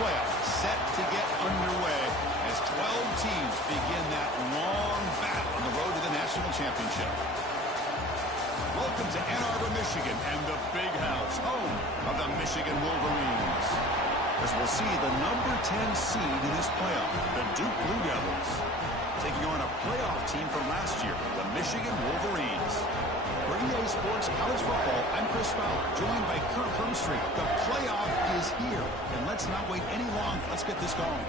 playoffs set to get underway as 12 teams begin that long battle on the road to the national championship. Welcome to Ann Arbor, Michigan, and the Big House, home of the Michigan Wolverines. As we'll see the number 10 seed in this playoff, the Duke Blue Devils, taking on a playoff team from last year, the Michigan Wolverines. For EA Sports College Football, I'm Chris Fowler, joined by Kirk Hermstreet. The playoff is here, and let's not wait any longer. Let's get this going.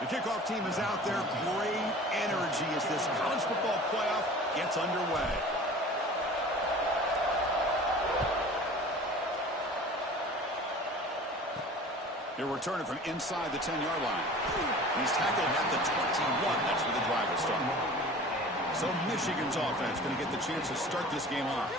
The kickoff team is out there. Great energy as this college football playoff gets underway. He'll return it from inside the 10-yard line. He's tackled at the 21. That's where the drive will start. So Michigan's offense going to get the chance to start this game off.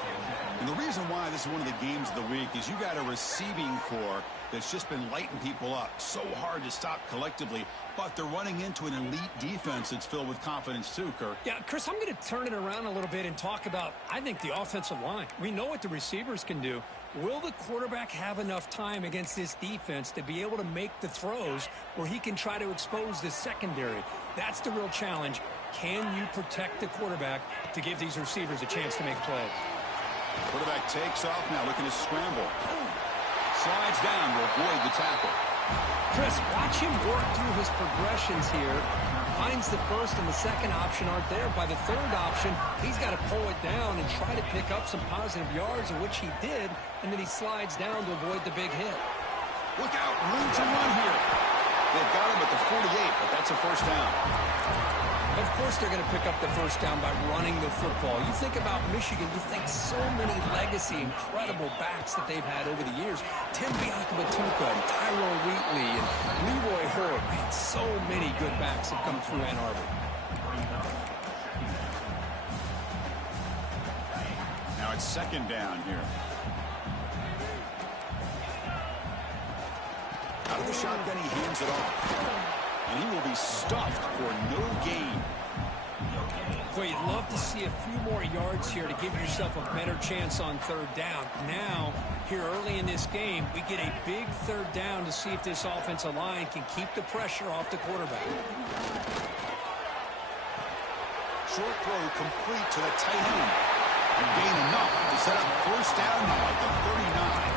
And the reason why this is one of the games of the week is you got a receiving core that's just been lighting people up. So hard to stop collectively, but they're running into an elite defense that's filled with confidence too, Kirk. Yeah, Chris, I'm going to turn it around a little bit and talk about, I think, the offensive line. We know what the receivers can do. Will the quarterback have enough time against this defense to be able to make the throws where he can try to expose the secondary? That's the real challenge. Can you protect the quarterback to give these receivers a chance to make plays? Quarterback takes off now, looking to scramble. Slides down to avoid the tackle. Chris, watch him work through his progressions here. Finds the first and the second option aren't there. By the third option, he's got to pull it down and try to pick up some positive yards, which he did, and then he slides down to avoid the big hit. Look out, room to run here. They've got him at the 48, but that's a first down. Of course they're going to pick up the first down by running the football. You think about Michigan, you think so many legacy, incredible backs that they've had over the years. Tim Biakabatuka and Tyrone Wheatley and Leroy Hurd. Man, so many good backs have come through Ann Arbor. Now it's second down here. Out of the shotgun, he hands it off. And he will be stuffed for no gain. Boy, you'd love to see a few more yards here to give yourself a better chance on third down. Now, here early in this game, we get a big third down to see if this offensive line can keep the pressure off the quarterback. Short throw complete to the tight end. And gain enough to set up first down now at the 39.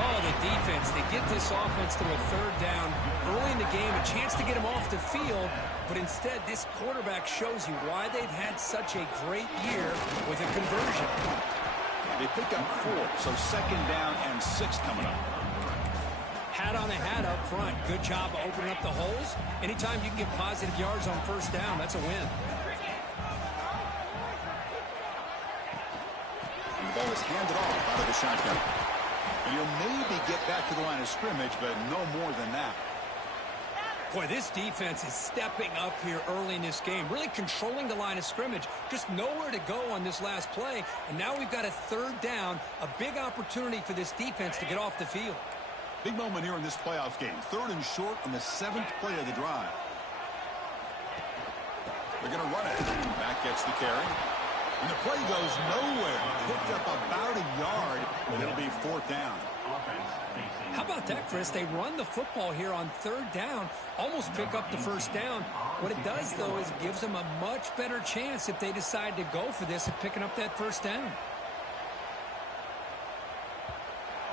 Oh, the defense, they get this offense to a third down early in the game, a chance to get him off the field, but instead this quarterback shows you why they've had such a great year with a conversion. They pick up 4, so second down and 6 coming up. Hat on a hat up front. Good job of opening up the holes. Anytime you can get positive yards on first down, that's a win. And the ball is handed off out of the shotgun. And you'll maybe get back to the line of scrimmage, but no more than that. Boy, this defense is stepping up here early in this game, really controlling the line of scrimmage, just nowhere to go on this last play. And now we've got a third down, a big opportunity for this defense to get off the field. Big moment here in this playoff game. Third and short on the 7th play of the drive. They're going to run it. Back gets the carry. And the play goes nowhere. Picked up about a yard, and it'll be 4th down. How about that, Chris? They run the football here on third down, almost pick up the first down. What it does, though, is it gives them a much better chance if they decide to go for this at picking up that first down.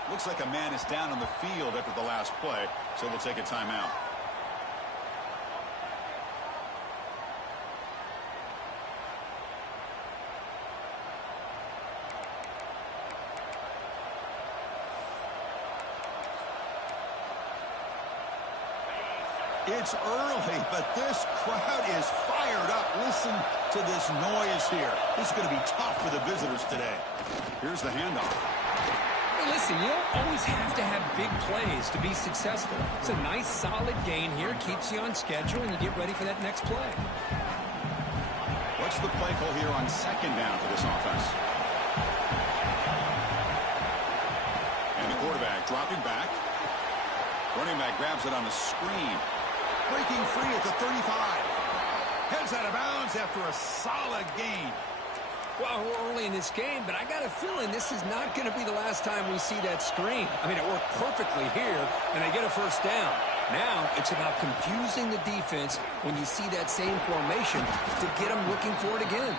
Looks like a man is down on the field after the last play, so we'll take a timeout. It's early, but this crowd is fired up. Listen to this noise here. This is going to be tough for the visitors today. Here's the handoff. Hey, listen, you don't always have to have big plays to be successful. It's a nice, solid gain here. Keeps you on schedule, and you get ready for that next play. What's the play call here on second down for this offense? And the quarterback dropping back. Running back grabs it on the screen. Breaking free at the 35. Heads out of bounds after a solid gain. Well, we're early in this game, but I got a feeling this is not going to be the last time we see that screen. I mean, it worked perfectly here, and they get a first down. Now it's about confusing the defense when you see that same formation to get them looking for it again.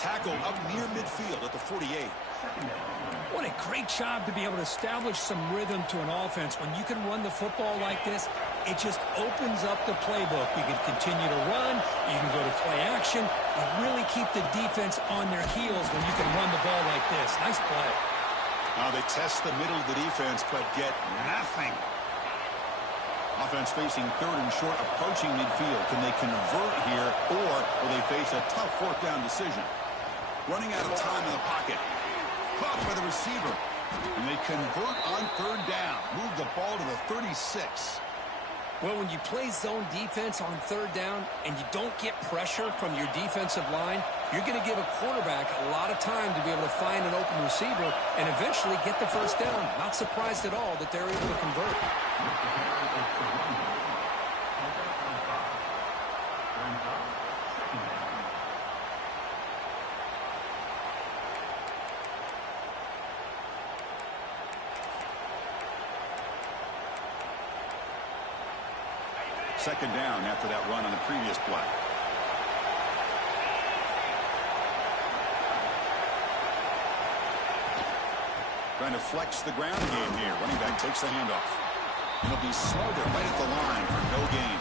Tackle up near midfield at the 48. What a great job to be able to establish some rhythm to an offense. When you can run the football like this, it just opens up the playbook. You can continue to run. You can go to play action. You really keep the defense on their heels when you can run the ball like this. Nice play. Now they test the middle of the defense, but get nothing. Offense facing third and short, approaching midfield. Can they convert here, or will they face a tough fourth down decision? Running out of time in the pocket. Caught by the receiver. And they convert on third down. Move the ball to the 36. Well, when you play zone defense on third down and you don't get pressure from your defensive line, you're going to give a quarterback a lot of time to be able to find an open receiver and eventually get the first down. Not surprised at all that they're able to convert. Second down after that run on the previous play. Trying to flex the ground game here. Running back takes the handoff. It'll be Smothered right at the line for no gain.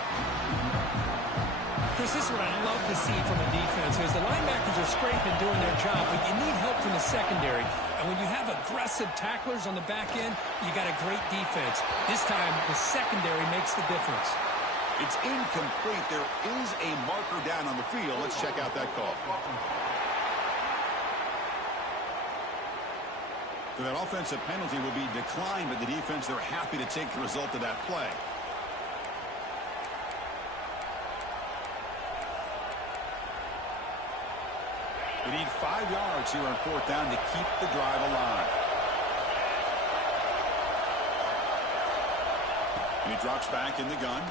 Chris, this is what I love to see from a defense is the linebackers are scraping doing their job, but you need help from the secondary. And when you have aggressive tacklers on the back end, you got a great defense. This time, the secondary makes the difference. It's incomplete. There is a marker down on the field. Let's check out that call. So that offensive penalty will be declined, but the defense, they're happy to take the result of that play. They need 5 yards here on fourth down to keep the drive alive. And he drops back in the gun.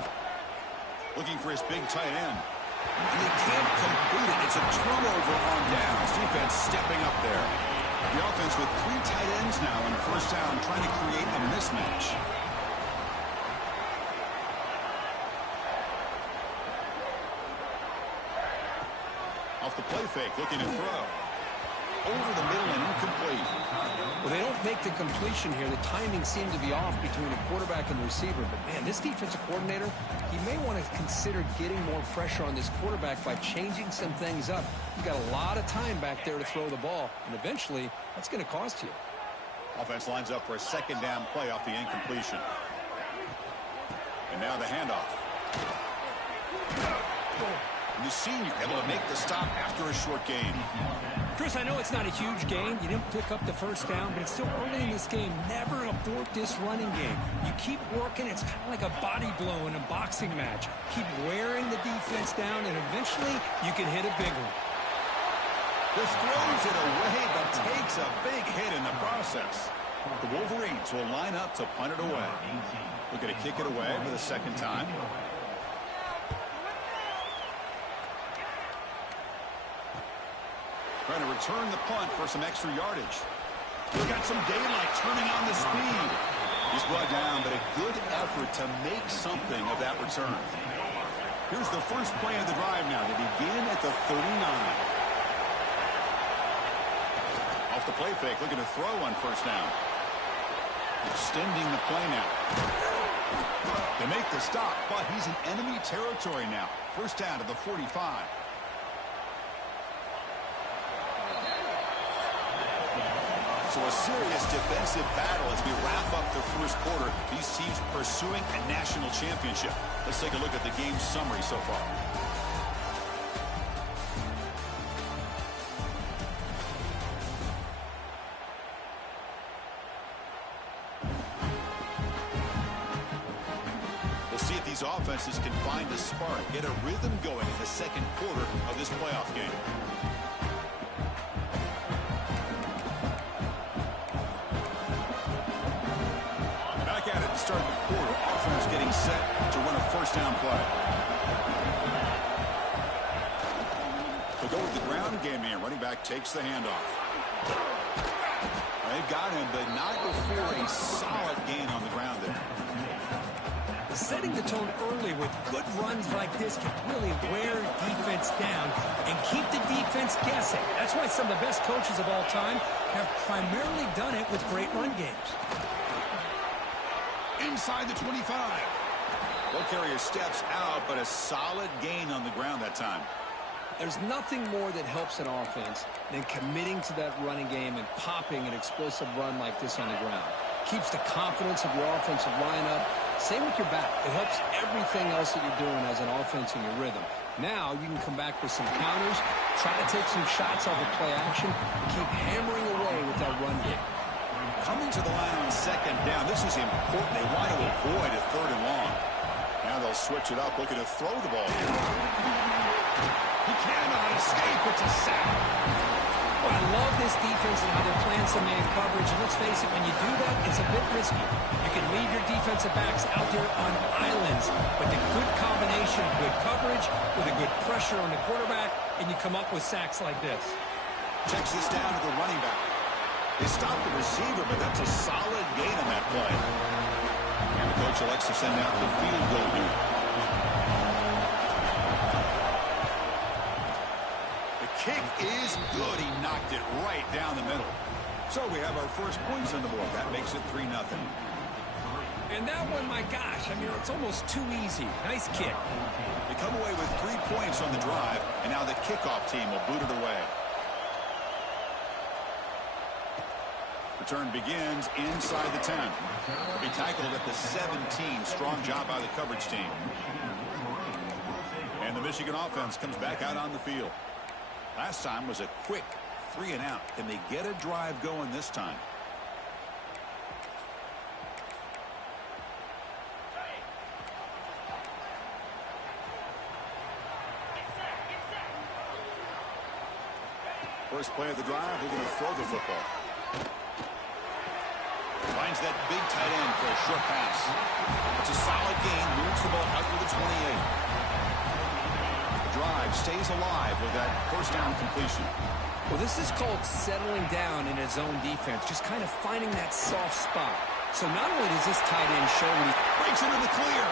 Looking for his big tight end. And he can't complete it. It's a turnover on downs. Defense stepping up there. The offense with 3 tight ends now on first down, trying to create a mismatch. Off the play fake, looking to throw. Over the middle and incomplete. Well, they don't make the completion here. The timing seemed to be off between the quarterback and the receiver. But, man, this defensive coordinator, he may want to consider getting more pressure on this quarterback by changing some things up. You've got a lot of time back there to throw the ball, and eventually that's going to cost you. Offense lines up for a second down play off the incompletion. And now the handoff. And the senior able to make the stop after a short gain. Chris, I know it's not a huge gain. You didn't pick up the first down, but it's still early in this game. Never abort this running game. You keep working. It's kind of like a body blow in a boxing match. Keep wearing the defense down, and eventually you can hit a big one. Just throws it away, but takes a big hit in the process. The Wolverines will line up to punt it away. Looking to kick it away for the second time. Trying to return the punt for some extra yardage. He's got some daylight turning on the speed. He's brought down, but a good effort to make something of that return. Here's the first play of the drive now. They begin at the 39. Off the play fake, looking to throw on first down. Extending the play now. They make the stop, but he's in enemy territory now. First down to the 45. So a serious defensive battle as we wrap up the first quarter. These teams pursuing a national championship. Let's take a look at the game summary so far. We'll see if these offenses can find a spark, get a rhythm going in the second quarter of this playoff game. Start the quarter, offense getting set to run a first down play. They'll go with the ground game here. Running back takes the handoff. They've got him, but not before a solid gain on the ground there. Setting the tone early with good runs like this can really wear defense down and keep the defense guessing. That's why some of the best coaches of all time have primarily done it with great run games. Inside the 25. Ball carrier steps out, but a solid gain on the ground that time. There's nothing more that helps an offense than committing to that running game and popping an explosive run like this on the ground. Keeps the confidence of your offensive lineup. Same with your back. It helps everything else that you're doing as an offense in your rhythm. Now you can come back with some counters, try to take some shots off of play action, and keep hammering away with that run game. Coming to the line on second down. This is important. They want to avoid a third and long. Now they'll switch it up, looking to throw the ball. He cannot escape. It's a sack. Well, I love this defense and how they're playing some man coverage. And let's face it, when you do that, it's a bit risky. You can leave your defensive backs out there on islands. But the good combination of good coverage with a good pressure on the quarterback, and you come up with sacks like this. Checks this down to the running back. They stopped the receiver, but that's a solid gain on that play. And the coach elects to send out the field goal dude. The kick is good. He knocked it right down the middle. So we have our first points on the board. That makes it 3-0. And that one, my gosh, I mean, it's almost too easy. Nice kick. They come away with 3 points on the drive, and now the kickoff team will boot it away. Return begins inside the 10. He'll be tackled at the 17. Strong job by the coverage team. And the Michigan offense comes back out on the field. Last time was a quick 3-and-out. Can they get a drive going this time? First play of the drive, they're going to throw the football. Finds that big tight end for a short pass. It's a solid gain. Moves the ball out to the 28. The drive stays alive with that first down completion. Well, this is called settling down in his own defense. Just kind of finding that soft spot. So not only does this tight end show when he breaks into the clear.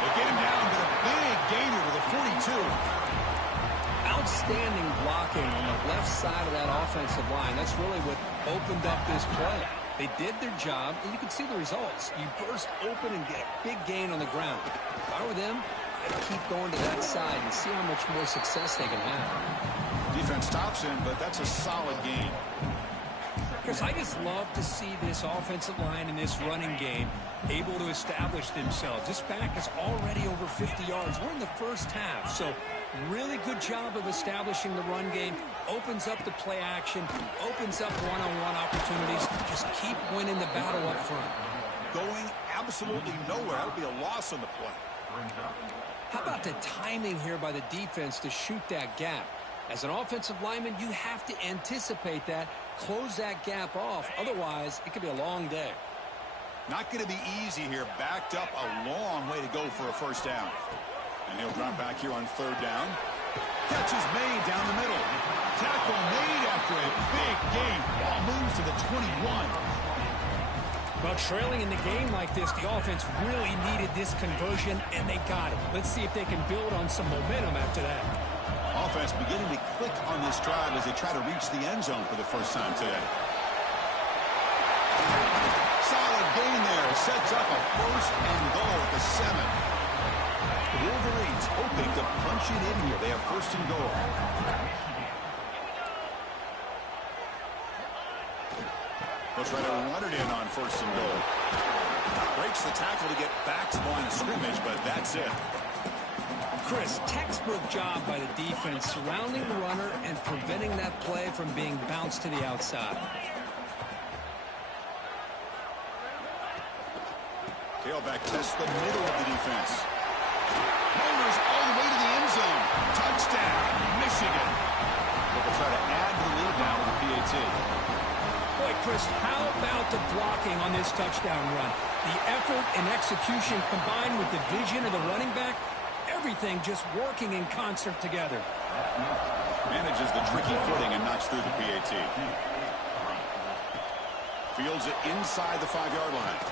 They get him down, but a big gainer to the 42. Outstanding blocking on the left side of that offensive line. That's really what opened up this play. They did their job, and you can see the results. You burst open and get a big gain on the ground. If I were them, I'd keep going to that side and see how much more success they can have. Defense stops him, but that's a solid gain. Chris, I just love to see this offensive line in this running game able to establish themselves. This back is already over 50 yards. We're in the first half, so really good job of establishing the run game. Opens up the play action, opens up one-on-one opportunities. Just keep winning the battle up front. Going absolutely nowhere. That'll be a loss on the play. How about the timing here by the defense to shoot that gap? As an offensive lineman, you have to anticipate that, close that gap off. Otherwise, it could be a long day. Not going to be easy here. Backed up a long way to go for a first down. And he'll drop back here on third down. Catch is made down the middle. Tackle made after a big gain. Ball moves to the 21. Well, trailing in the game like this, the offense really needed this conversion, and they got it. Let's see if they can build on some momentum after that. Offense beginning to click on this drive as they try to reach the end zone for the first time today. Solid gain there. Sets up a first and goal at the 7. The Wolverines hoping to punch it in here. They have first and goal. They'll try to run it in on 1st and goal. Breaks the tackle to get back to the line of scrimmage, but that's it. Chris, textbook job by the defense surrounding the runner and preventing that play from being bounced to the outside. Tailback tests the middle of the defense. Motors all the way to the end zone. Touchdown, Michigan. They'll try to add to the lead now with the PAT. Boy, Chris, how about the blocking on this touchdown run? The effort and execution combined with the vision of the running back, everything just working in concert together. Manages the tricky footing and knocks through the PAT. Fields it inside the 5-yard line.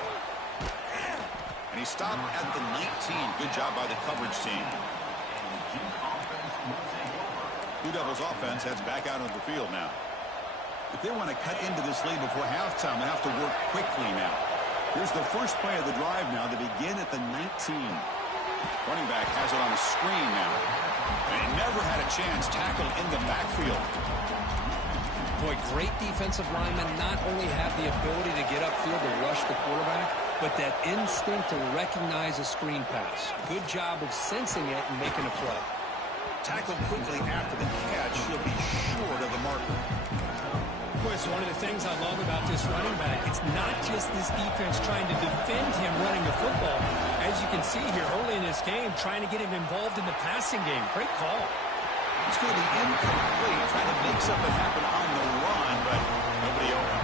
And he stopped at the 19. Good job by the coverage team. Blue Devils offense heads back out onto the field now. If they want to cut into this lead before halftime, they have to work quickly now. Here's the first play of the drive now. They begin at the 19. Running back has it on a screen now. And he never had a chance tackled in the backfield. Boy, great defensive linemen not only have the ability to get upfield to rush the quarterback, but that instinct to recognize a screen pass. Good job of sensing it and making a play. Tackled quickly after the catch. He'll be short of the marker. Boy, it's one of the things I love about this running back. It's not just this defense trying to defend him running the football. As you can see here early in this game, trying to get him involved in the passing game. Great call. It's going to be incomplete, trying to make something happen on the run, but nobody open.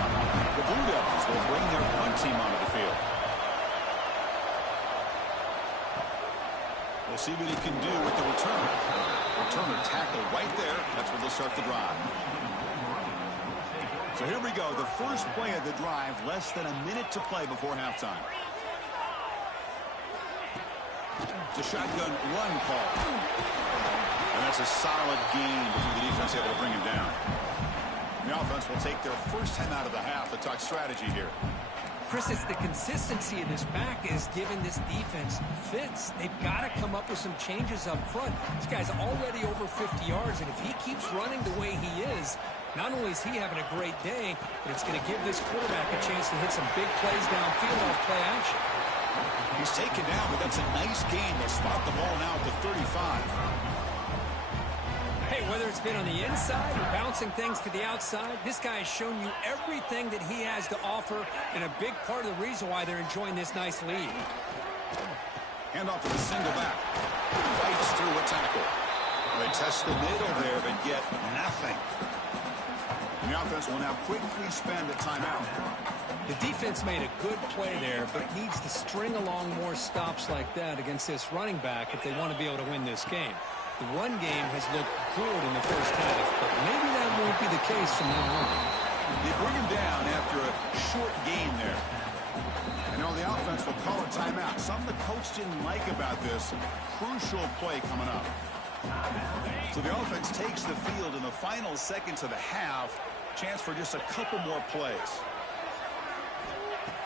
The Blue Devils will bring their punt team onto the field. We'll see what he can do with the return. Returner tackle right there. That's where they'll start the drive. So here we go, the first play of the drive, less than a minute to play before halftime. It's a shotgun run call. And that's a solid gain before the defense able to bring him down. The offense will take their first time out of the half to talk strategy here. Chris, it's the consistency of this back is giving this defense fits. They've got to come up with some changes up front. This guy's already over 50 yards, and if he keeps running the way he is, not only is he having a great day, but it's going to give this quarterback a chance to hit some big plays downfield off play action. He's taken down, but that's a nice gain. They'll spot the ball now at the 35. Hey, whether it's been on the inside or bouncing things to the outside, this guy has shown you everything that he has to offer, and a big part of the reason why they're enjoying this nice lead. Hand off to the single back. Fights through a tackle. They test the middle there, but get nothing. And the offense will now quickly spend a timeout. The defense made a good play there, but needs to string along more stops like that against this running back if they want to be able to win this game. The run game has looked good in the first half, but maybe that won't be the case from now on. They bring him down after a short gain there. And now the offense will call a timeout. Something the coach didn't like about this. Crucial play coming up. So the offense takes the field in the final seconds of the half. Chance for just a couple more plays.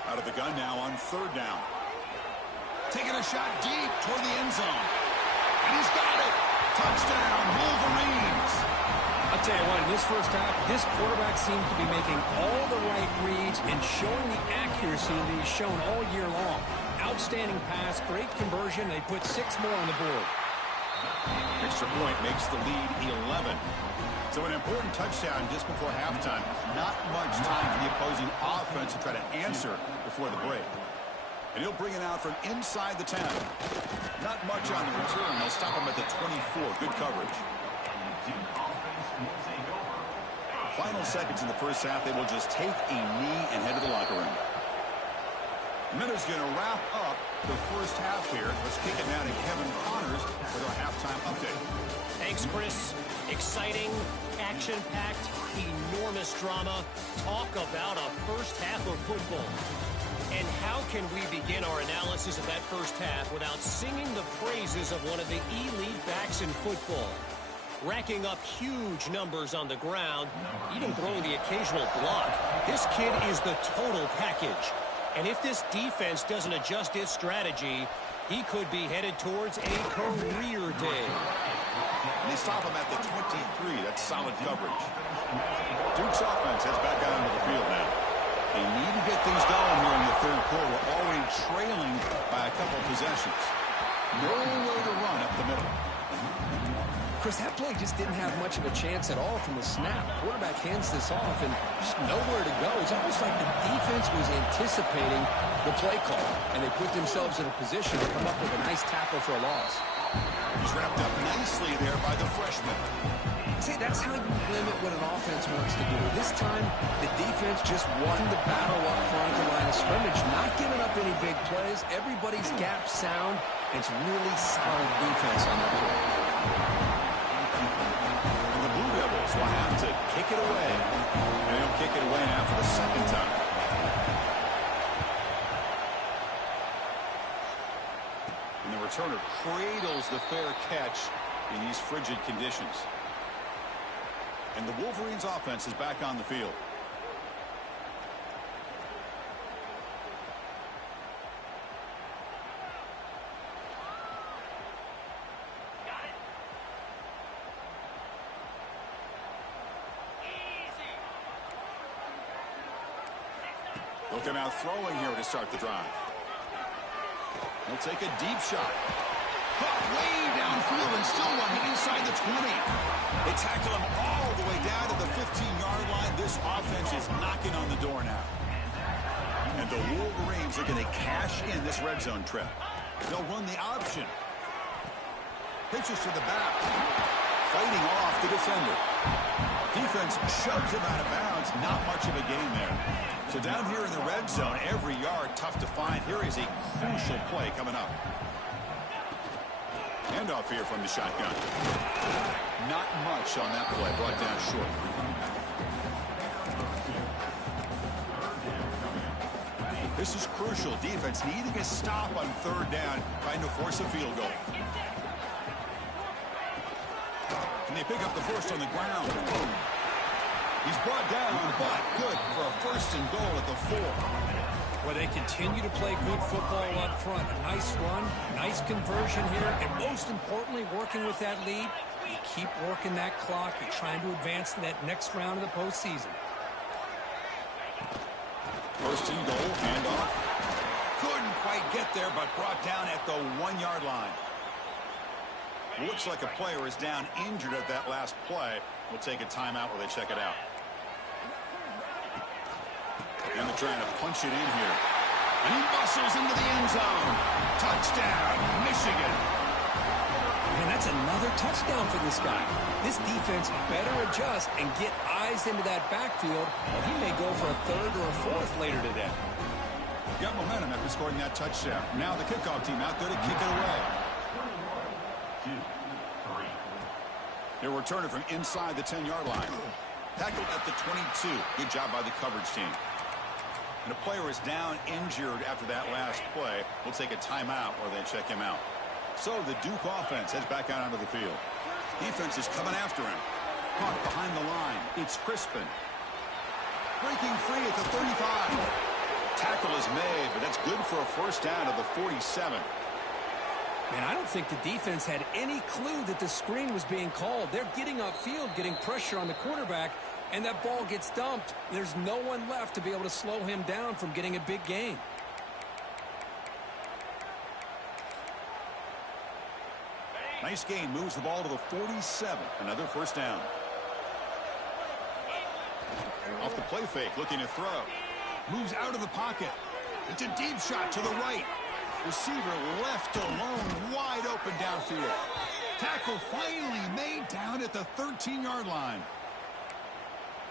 Out of the gun now on 3rd down. Taking a shot deep toward the end zone. And he's got it. Touchdown, Wolverines. I'll tell you what, in this first half, this quarterback seems to be making all the right reads and showing the accuracy that he's shown all year long. Outstanding pass, great conversion. They put 6 more on the board. Extra point makes the lead 11. So an important touchdown just before halftime. Not much time for the opposing offense to try to answer before the break. And he'll bring it out from inside the 10. Not much on the return. They'll stop him at the 24. Good coverage. Final seconds in the first half. They will just take a knee and head to the locker room. Miller's going to wrap up the first half here. Let's kick it now to Kevin Connors with our halftime update. Thanks, Chris. Exciting, action-packed, enormous drama. Talk about a first half of football. And how can we begin our analysis of that first half without singing the praises of one of the elite backs in football? Racking up huge numbers on the ground, even throwing the occasional block. This kid is the total package. And if this defense doesn't adjust its strategy, he could be headed towards a career day. And they stop him at the 23. That's solid coverage. Duke's offense heads back out onto the field now. They need to get things going here in the third quarter. Already trailing by a couple possessions. Nowhere to run up the middle. Chris, that play just didn't have much of a chance at all from the snap. Quarterback hands this off and just nowhere to go. It's almost like the defense was anticipating the play call, and they put themselves in a position to come up with a nice tackle for a loss. Trapped up nicely there by the freshman. See, that's how you limit what an offense wants to do. This time, the defense just won the battle up front of the line of scrimmage, not giving up any big plays. Everybody's gap sound, and it's really solid defense on that play. And the Blue Devils will have to kick it away. And they'll kick it away now for the second time. And the returner cradles the fair catch in these frigid conditions. And the Wolverines offense is back on the field. Looking out throwing here to start the drive. He'll take a deep shot. Caught way downfield and still running inside the 20. They tackle him all the way down to the 15-yard line. This offense is knocking on the door now. And the Wolverines are going to cash in this red zone trip. They'll run the option. Pitches to the back. Fighting off the defender. Defense shoves him out of bounds. Not much of a gain there. So down here in the red zone, every yard tough to find. Here is a crucial play coming up. Handoff here from the shotgun. Not much on that play. Brought down short. This is crucial. Defense needing a stop on third down, trying to force a field goal. And they pick up the first on the ground. He's brought down, but good for a first and goal at the 4. Well, they continue to play good football up front. A nice run, nice conversion here, and most importantly, working with that lead, you keep working that clock. You're trying to advance to that next round of the postseason. First and goal, handoff. Couldn't quite get there, but brought down at the 1-yard line. Looks like a player is down injured at that last play. We'll take a timeout while they check it out. And they're trying to punch it in here. And he bustles into the end zone. Touchdown, Michigan. Man, that's another touchdown for this guy. This defense better adjust and get eyes into that backfield, or he may go for a third or a fourth later today. Got momentum after scoring that touchdown. Now the kickoff team out there to kick it away. They're returning from inside the 10-yard line. Tackled at the 22. Good job by the coverage team. And a player is down injured after that last play. We'll take a timeout or they check him out. So the Duke offense heads back out onto the field. Defense is coming after him. Caught behind the line. It's Crispin. Breaking free at the 35. Tackle is made, but that's good for a first down at the 47. Man, I don't think the defense had any clue that the screen was being called. They're getting upfield, getting pressure on the quarterback, and that ball gets dumped. There's no one left to be able to slow him down from getting a big gain. Nice gain, moves the ball to the 47. Another first down. Off the play fake, looking to throw. Moves out of the pocket. It's a deep shot to the right. Receiver left alone, wide open downfield. Tackle finally made down at the 13-yard line.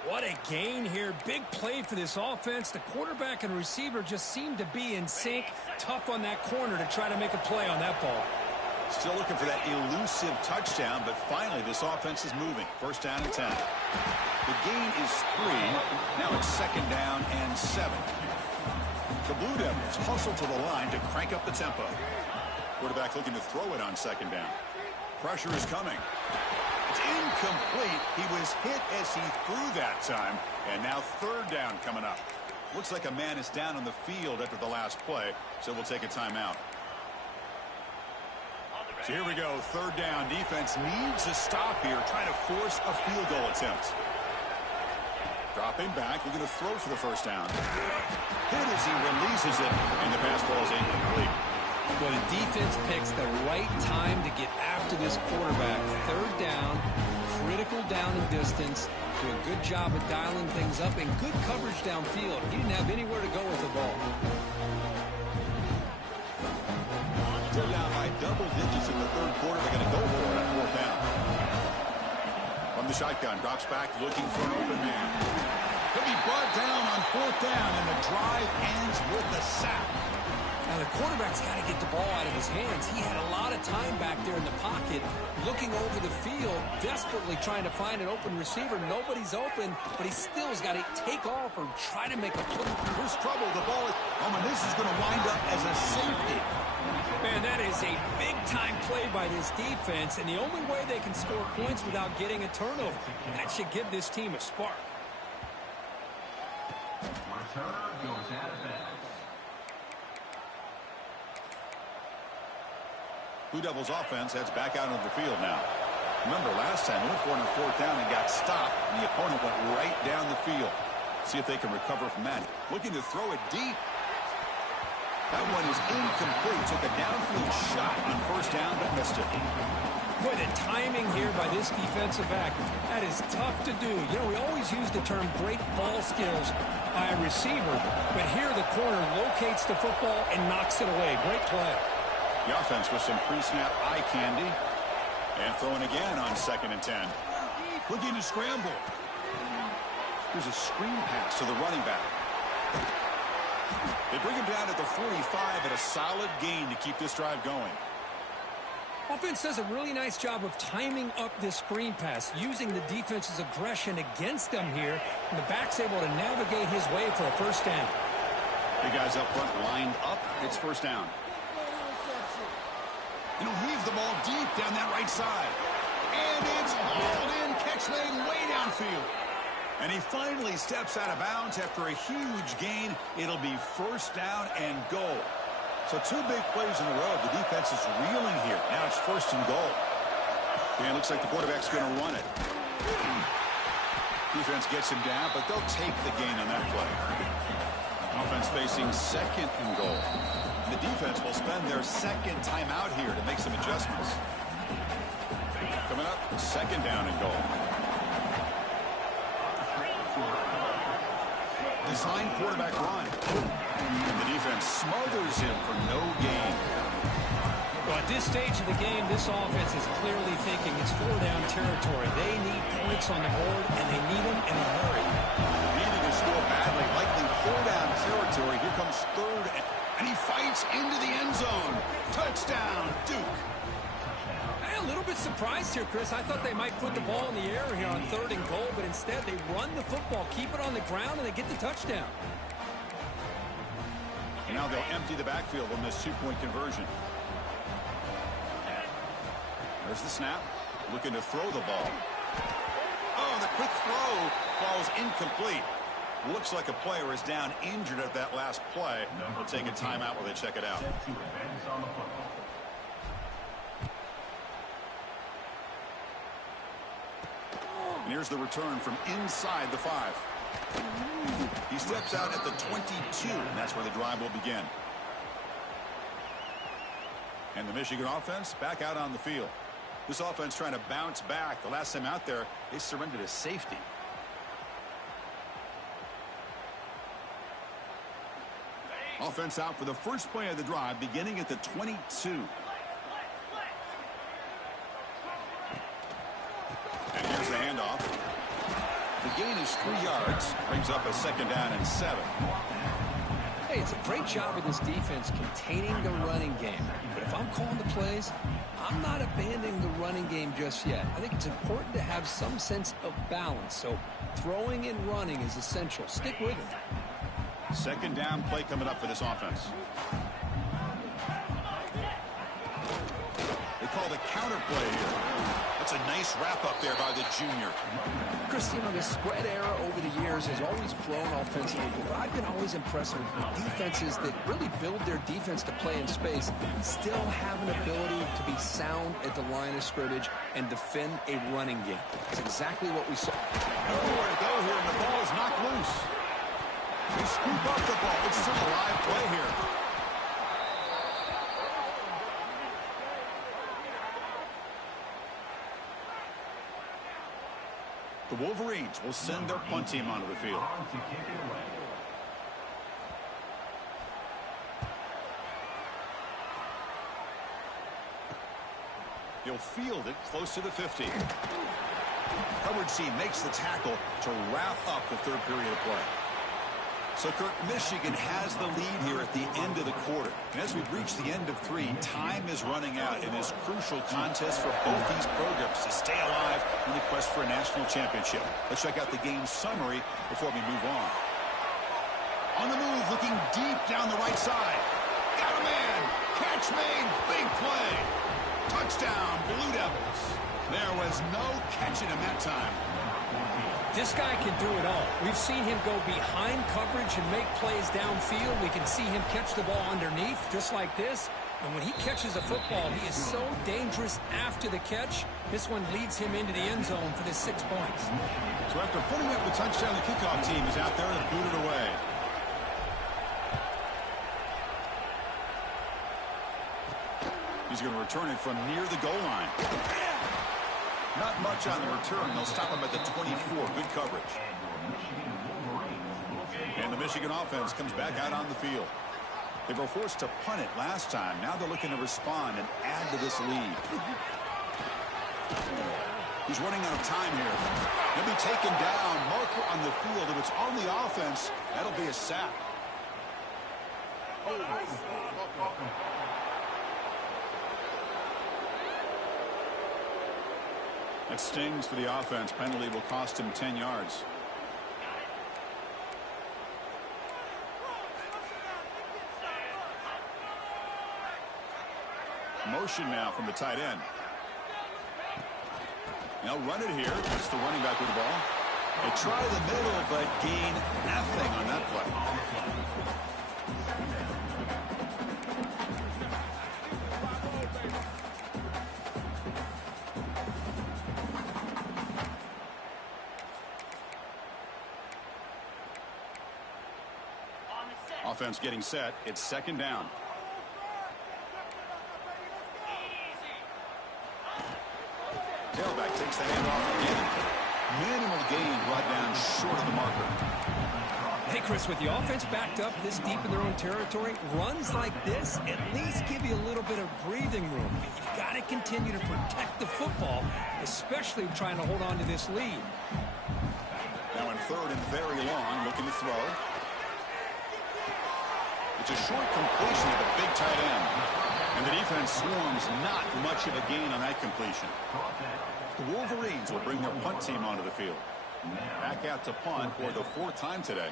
What a gain here. Big play for this offense. The quarterback and receiver just seem to be in sync. Tough on that corner to try to make a play on that ball. Still looking for that elusive touchdown, but finally this offense is moving. First down and 10. The gain is 3. Now it's second down and 7. The Blue Devils hustle to the line to crank up the tempo. Quarterback looking to throw it on second down. Pressure is coming. It's incomplete. He was hit as he threw that time. And now third down coming up. Looks like a man is down on the field after the last play, so we'll take a timeout. So here we go, third down. Defense needs a stop here, trying to force a field goal attempt. Dropping back, looking to throw for the first down. Hit as he releases it, and the pass ball is incomplete. Well, the defense picks the right time to get after this quarterback. Third down, critical down and distance. Do a good job of dialing things up and good coverage downfield. He didn't have anywhere to go with the ball. Still down by double digits in the third quarter. They're going to go for it on fourth down. From the shotgun, drops back, looking for an open man. He'll be brought down on fourth down, and the drive ends with the sack. Now, the quarterback's got to get the ball out of his hands. He had a lot of time back there in the pocket, looking over the field, desperately trying to find an open receiver. Nobody's open, but he still has got to take off or try to make a play. Here's trouble. The ball is home, and this is going to wind up as a safety. Man, that is a big-time play by this defense, and the only way they can score points without getting a turnover. That should give this team a spark. Returner goes out of bounds. Blue Devils offense heads back out onto the field now. Remember, last time they went for it on fourth down and got stopped, and the opponent went right down the field. See if they can recover from that. Looking to throw it deep. That one is incomplete. Took a downfield shot on first down, but missed it. Boy, the timing here by this defensive back, that is tough to do. You know, we always use the term great ball skills by a receiver, but here the corner locates the football and knocks it away. Great play. The offense with some pre-snap eye candy. And throwing again on 2nd and 10. Looking to scramble. There's a screen pass to the running back. They bring him down at the 45 at a solid gain to keep this drive going. Offense does a really nice job of timing up this screen pass, using the defense's aggression against them here, and the back's able to navigate his way for a first down. The guys up front lined up. It's first down. And he'll heave the ball deep down that right side. And it's hauled in. Catch made way downfield. And he finally steps out of bounds after a huge gain. It'll be first down and goal. So 2 big plays in a row. The defense is reeling here. Now it's first and goal. And it looks like the quarterback's going to run it. Defense gets him down, but they'll take the gain on that play. Offense facing 2nd and goal. The defense will spend their 2nd timeout here to make some adjustments. Coming up, 2nd down and goal. Design quarterback run. And the defense smothers him for no gain. Well, at this stage of the game, this offense is clearly thinking it's 4-down territory. They need points on the board, and they need them in a hurry. Needing to score badly, likely 4-down territory. Here comes 3rd, and he fights into the end zone. Touchdown, Duke. I'm a little bit surprised here, Chris. I thought they might put the ball in the air here on 3rd and goal, but instead they run the football, keep it on the ground, and they get the touchdown. And now they'll empty the backfield on this 2-point conversion. There's the snap. Looking to throw the ball. Oh, the quick throw falls incomplete. Looks like a player is down injured at that last play. They'll take a timeout while they check it out. And here's the return from inside the 5. He steps out at the 22, and that's where the drive will begin. And the Michigan offense back out on the field. This offense trying to bounce back. The last time out there, they surrendered a safety. Offense out for the first play of the drive, beginning at the 22. And here's the handoff. The gain is 3 yards. Brings up a 2nd down and 7. Hey, it's a great job of this defense containing the running game. But if I'm calling the plays, I'm not abandoning the running game just yet. I think it's important to have some sense of balance. So throwing and running is essential. Stick with it. 2nd down play coming up for this offense. They call the counter play here. That's a nice wrap up there by the junior. Chris, you know, the spread era over the years has always grown offensively, but I've been always impressed with defenses that really build their defense to play in space, still have an ability to be sound at the line of scrimmage and defend a running game. That's exactly what we saw. Nowhere to go here, and the ball is knocked loose. They scoop up the ball. It's still a live play here. The Wolverines will send their punt team onto the field. He'll field it close to the 50. Coverage team makes the tackle to wrap up the third period of play. So, Kirk, Michigan has the lead here at the end of the quarter. And as we reach the end of 3, time is running out in this crucial contest for both these programs to stay alive in the quest for a national championship. Let's check out the game summary before we move on. On the move, looking deep down the right side. Got a man. Catch made. Big play. Touchdown, Blue Devils. There was no catching him that time. This guy can do it all. We've seen him go behind coverage and make plays downfield. We can see him catch the ball underneath, just like this. And when he catches a football, he is so dangerous after the catch. This one leads him into the end zone for the 6 points. So after putting up the touchdown, the kickoff team is out there to boot it away. He's going to return it from near the goal line. Not much on the return. They'll stop him at the 24. Good coverage. And the Michigan offense comes back out on the field. They were forced to punt it last time. Now they're looking to respond and add to this lead. He's running out of time here. He'll be taken down. Marker on the field. If it's on the offense, that'll be a sack. That stings for the offense. Penalty will cost him 10 yards. Motion now from the tight end. They'll run it here. It's the running back with the ball. They try the middle, but gain nothing on that play. Offense getting set. It's second down. Tailback takes the handoff again. Minimal gain brought down short of the marker. Hey, Chris, with the offense backed up this deep in their own territory, runs like this at least give you a little bit of breathing room. You've got to continue to protect the football, especially trying to hold on to this lead. Now in third and very long, looking to throw. It's a short completion of the big tight end. And the defense swarms not much of a gain on that completion. The Wolverines will bring their punt team onto the field. Back out to punt for the 4th time today.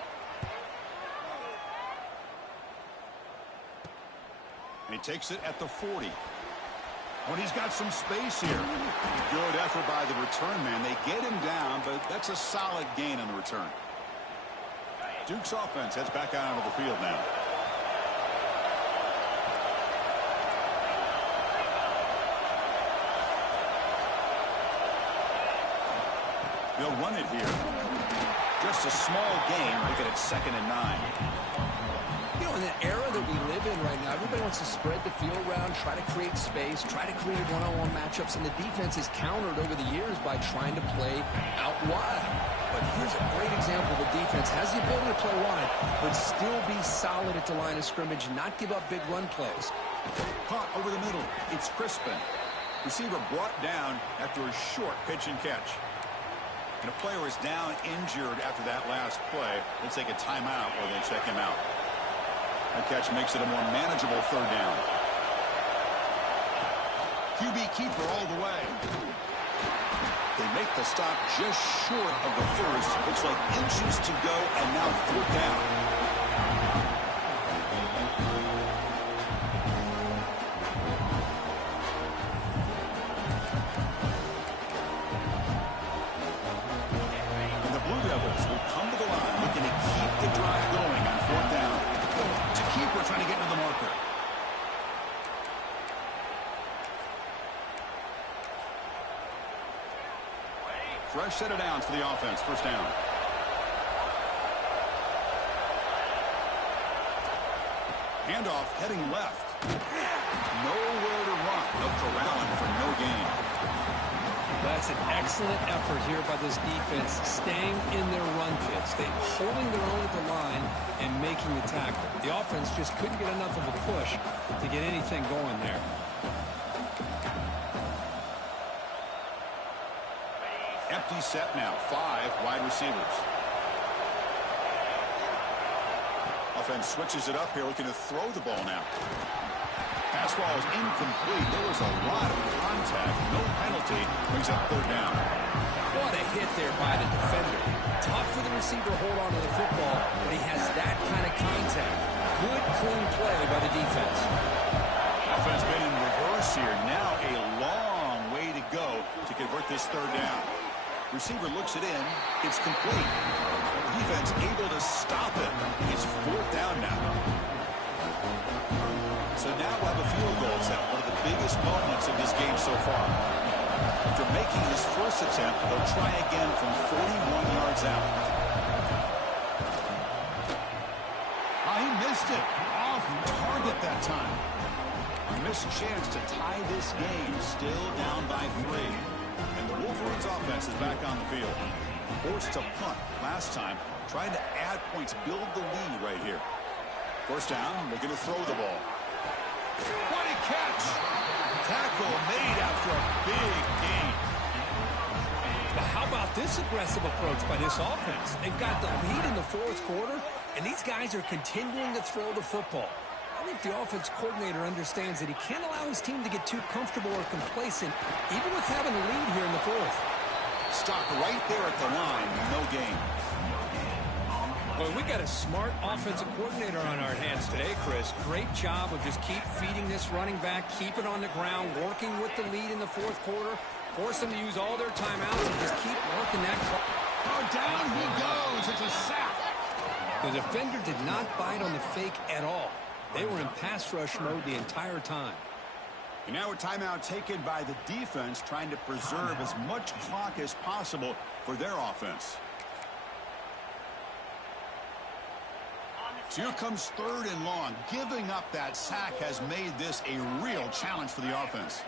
And he takes it at the 40. When he's got some space here. Good effort by the return man. They get him down, but that's a solid gain on the return. Duke's offense heads back out onto the field now. They'll run it here. Just a small gain. Look at it, 2nd and 9. You know, in the era that we live in right now, everybody wants to spread the field around, try to create space, try to create one-on-one matchups, and the defense is countered over the years by trying to play out wide. But here's a great example. The defense has the ability to play wide, but still be solid at the line of scrimmage and not give up big run plays. Caught over the middle. It's Crispin. Receiver brought down after a short pitch and catch. And a player is down injured after that last play. They'll take a timeout or they check him out. That catch makes it a more manageable 3rd down. QB keeper all the way. They make the stop just short of the first. Looks like inches to go, and now 4th down. And the Blue Devils will come to the line looking to keep the drive going on 4th down. To keeper trying to get to the marker. Fresh set of downs for the offense. 1st down. Handoff heading left. Nowhere to run. They'll corral him for no gain. That's an excellent effort here by this defense, staying in their run fits. They're holding their own at the line and making the tackle. The offense just couldn't get enough of a push to get anything going there. Empty set now. 5 wide receivers. Offense switches it up here, looking to throw the ball now. Pass ball is incomplete. There was a lot of contact. No penalty. Brings up 3rd down. What a hit there by the defender. Tough for the receiver to hold on to the football, but he has that kind of contact. Good, clean play by the defense. Offense been in reverse here. Now a long way to go to convert this 3rd down. Receiver looks it in. It's complete. Defense able to stop it. It's 4th down now. So now we'll have a field goal set. One of the biggest moments of this game so far. After making his first attempt, they'll try again from 41 yards out. He missed it. Off target that time. A missed chance to tie this game. Still down by 3. And the Wolverines offense is back on the field. Forced to punt last time. Trying to add points, build the lead right here. 1st down, looking to throw the ball. What a catch! Tackle made after a big gain. Now, how about this aggressive approach by this offense? They've got the lead in the 4th quarter, and these guys are continuing to throw the football. I think the offense coordinator understands that he can't allow his team to get too comfortable or complacent, even with having a lead here in the 4th. Stopped right there at the line, no gain. Well, we got a smart offensive coordinator on our hands today, Chris. Great job of just keep feeding this running back, keep it on the ground, working with the lead in the 4th quarter, force them to use all their timeouts and just keep working that clock. Oh, down he goes. It's a sack. The defender did not bite on the fake at all. They were in pass rush mode the entire time. And now a timeout taken by the defense, trying to preserve as much clock as possible for their offense. So here comes 3rd and long. Giving up that sack has made this a real challenge for the offense.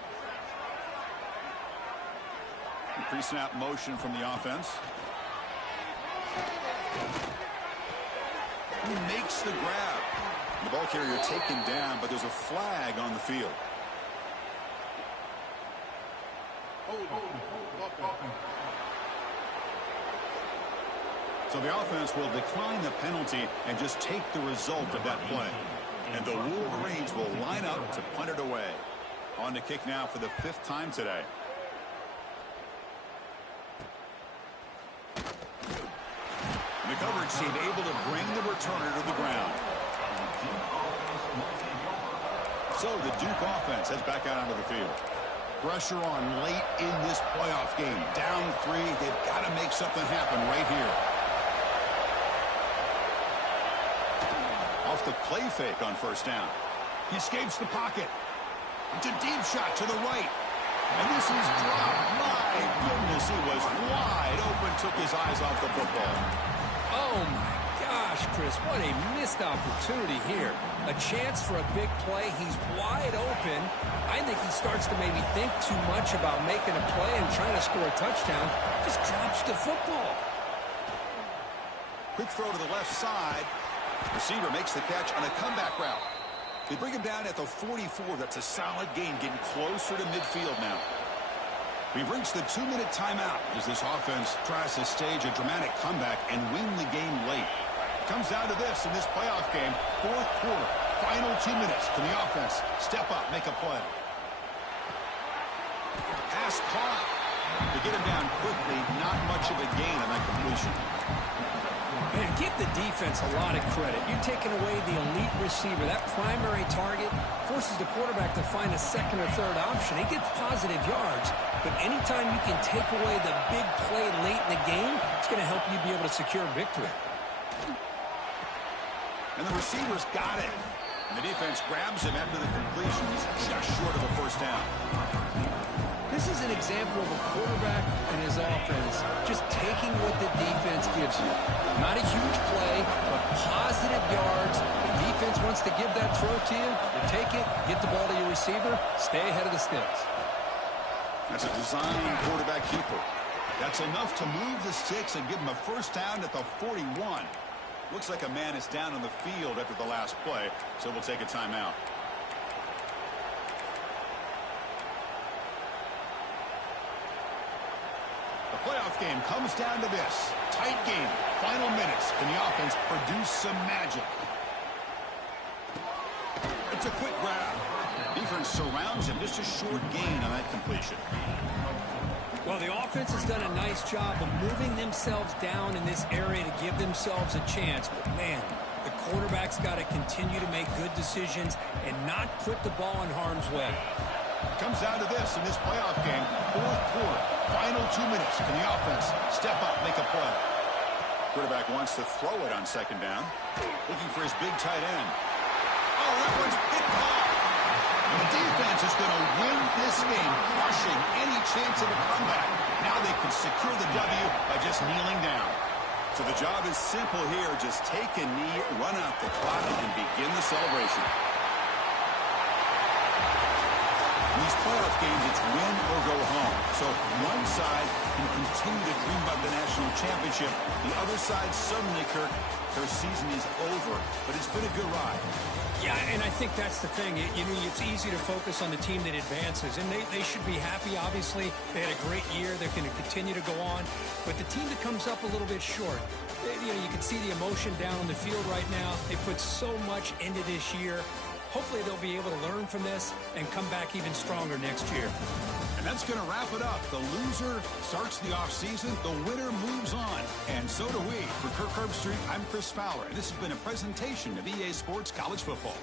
Pre-snap motion from the offense. Who makes the grab? The ball carrier taken down, but there's a flag on the field. So the offense will decline the penalty and just take the result of that play. And the Wolverines will line up to punt it away. On to kick now for the 5th time today. The coverage team able to bring the returner to the ground. So the Duke offense heads back out onto the field. Pressure on late in this playoff game. Down 3. They've got to make something happen right here. Off the play fake on 1st down. He escapes the pocket. It's a deep shot to the right. And this is dropped. My goodness, he was wide open. Took his eyes off the football. Oh, my gosh, Chris, what a missed opportunity here. A chance for a big play. He's wide open. I think he starts to maybe think too much about making a play and trying to score a touchdown. Just drops the football. Quick throw to the left side. Receiver makes the catch on a comeback route. They bring him down at the 44. That's a solid gain, getting closer to midfield now. We've reached the 2-minute timeout as this offense tries to stage a dramatic comeback and win the game late. Comes down to this in this playoff game, 4th quarter, final 2 minutes. Can the offense step up, make a play? Pass caught. To get him down quickly, not much of a gain on that completion. Man, give the defense a lot of credit. You're taking away the elite receiver. That primary target forces the quarterback to find a 2nd or 3rd option. He gets positive yards, but anytime you can take away the big play late in the game, it's going to help you be able to secure victory. And the receiver's got it. And the defense grabs him after the completion. He's just short of a 1st down. This is an example of a quarterback and his offense just taking what the defense gives you. Not a huge play, but positive yards. The defense wants to give that throw to you. You take it, get the ball to your receiver, stay ahead of the sticks. That's a design quarterback keeper. That's enough to move the sticks and give him a first down at the 41. Looks like a man is down on the field after the last play, so we'll take a timeout. The playoff game comes down to this. Tight game. Final minutes. Can the offense produce some magic? It's a quick grab. Defense surrounds him. Just a short gain on that completion. Well, the offense has done a nice job of moving themselves down in this area to give themselves a chance. But, man, the quarterback's got to continue to make good decisions and not put the ball in harm's way. Comes down to this in this playoff game. Fourth quarter. Final 2 minutes. Can the offense step up, make a play? Quarterback wants to throw it on second down. Looking for his big tight end. Oh, that one's picked off. And the defense is going to win this game, crushing any chance of a comeback. Now they can secure the W by just kneeling down. So the job is simple here. Just take a knee, run out the clock, and begin the celebration. In these playoff games, it's win or go home. So one side can continue to dream about the national championship. The other side, suddenly, Kirk, their season is over. But it's been a good ride. Yeah, and I think that's the thing. You know, it's easy to focus on the team that advances, and they should be happy, obviously. They had a great year. They're going to continue to go on. But the team that comes up a little bit short, you know, you can see the emotion down on the field right now. They put so much into this year. Hopefully they'll be able to learn from this and come back even stronger next year. And that's going to wrap it up. The loser starts the offseason. The winner moves on. And so do we. For Kirk Herbstreit, I'm Chris Fowler. And this has been a presentation of EA Sports College Football.